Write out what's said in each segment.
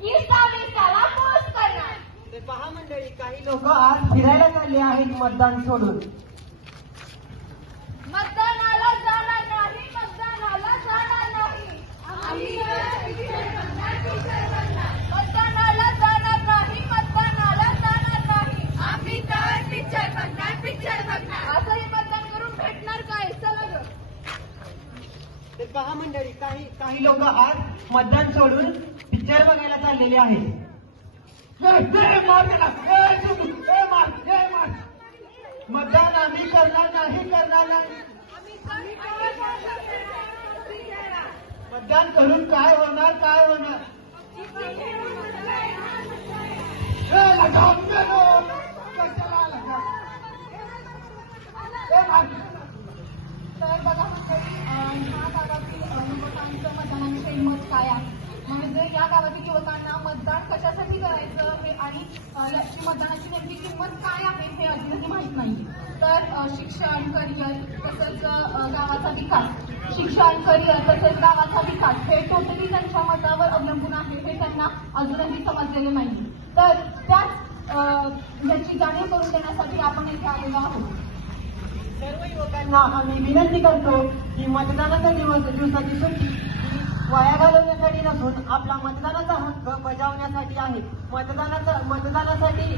विसाला post करणार. ते पहा मंडळी, काही लोक आज फिरायला चालले आहेत मतदान सोडून. मतदानाला जाणार नाही, मतदानाला जाणार नाही. मतदानाला जाणार नाही, मतदानाला जाणार नाही. आम्ही तर पिक्चर बघणार. असंही मतदान करून भेटणार काय? चला ग. ते पहा मंडळी, काही लोक आज मतदान सोडून पिक्चर बघायला चाललेले आहेत. मतदान आम्ही करणार नाही. मतदान करून काय होणार? तर बघा मंडळी, ह्या गावातील युवकांचं मतदानाविषयी मत काय आहे, म्हणजे या गावातील युवकांना मतदान कशासाठी करायचं हे आणि याची मतदानाची नेमकी किंमत काय आहे हे अजूनही माहीत नाही. तर शिक्षण, करिअर तसंच गावाचा विकास, हे टोटली त्यांच्या मतावर अवलंबून आहे हे त्यांना अजूनही समजलेले नाही. तर त्याच याची जाणीव करून देण्यासाठी आपण इथे आलेलो आहोत. सर्व युवकांना आम्ही विनंती करतो की मतदानाच्या दिवसाची सुट्टी ही वाया घालवण्यासाठी नसून आपला मतदानाचा हक्क बजावण्यासाठी आहे. मतदानासाठी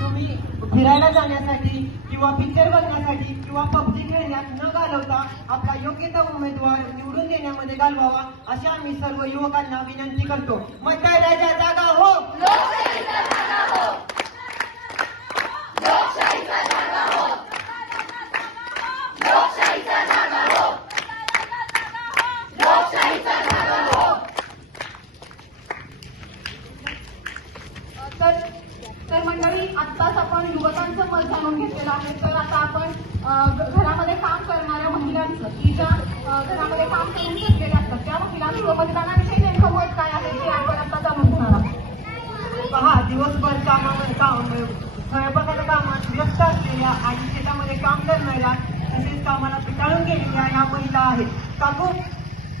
तुम्ही फिरायला जाण्यासाठी किंवा पिक्चर बघण्यासाठी किंवा पबजी खेळण्यात न घालवता आपला योग्य तो उमेदवार निवडून देण्यामध्ये घालवावा, अशी आम्ही सर्व युवकांना विनंती करतो. मतदानाच्या जागा हो. तर मंडळी, आत्ताच आपण युवकांचं मत जाणून घेतलेलं आहे. तर आता आपण घरामध्ये काम करणाऱ्या महिलांचं, की ज्या घरामध्ये काम करून घेतलेले असतात त्या महिलांचं मतदानाविषयी नेमकं मत काय आहे ते आपण आता जाणून घेणार आहोत. पहा, दिवसभर स्वयंपाकाच्या कामात व्यस्त असलेल्या आणि शेतामध्ये काम करणाऱ्या तसेच कामाला पिटाळून गेलेल्या या महिला आहेत. काकू,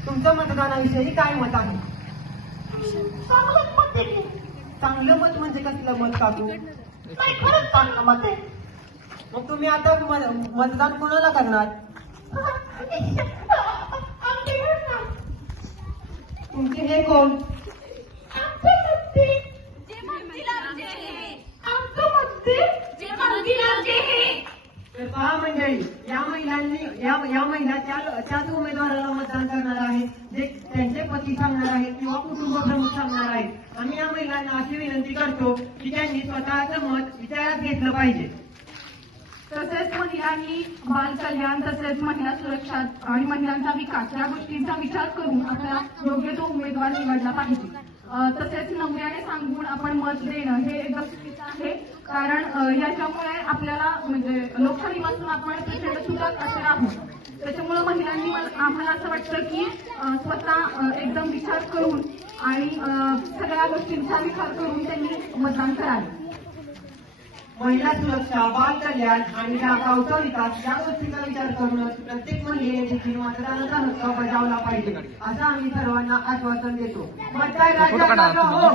तुमच्या मतदानाविषयी काय मत आहे? चांगलं मत म्हणजे कसलं मत काकू? खरंच चांगलं मत आहे. मग तुम्ही आता मतदान कोणाला करणार? तुमचे हे कोण? तर पहा मंडळी, या महिला त्याच उमेदवाराला मतदान करणार आहेत जे त्यांचे पती सांगणार आहेत किंवा कुटुंब प्रमुख सांगणार आहेत. आम्ही या महिलांना अशी विनंती करतो की त्यांनी स्वतःचं मत विचारात घेतलं पाहिजे. तसेच महिलांनी बाल कल्याण, तसेच महिला सुरक्षा आणि महिलांचा विकास या गोष्टींचा विचार करून आपला योग्य तो उमेदवार निवडला पाहिजे. तसेच नम्राने सांगून आपण मत देणं हे एकदम चुकीचं आहे. कारण याच्यामुळे आपल्याला म्हणजे लोकशाहीपासून आपण प्रचंड सुटत असे आहोत. त्याच्यामुळे महिलांनी आम्हाला असं वाटतं की स्वतः एकदम विचार करून आणि सगळ्या गोष्टींचा विचार करून त्यांनी मतदान करावे. महिला सुरक्षा, बाल कल्याण आणि गावचा विकास या गोष्टीचा विचार करूनच प्रत्येक महिलेने देखील मतदानाचा हक्क बजावला पाहिजे, असं आम्ही सर्वांना आश्वासन देतो. मतदानाच्या जागा हो.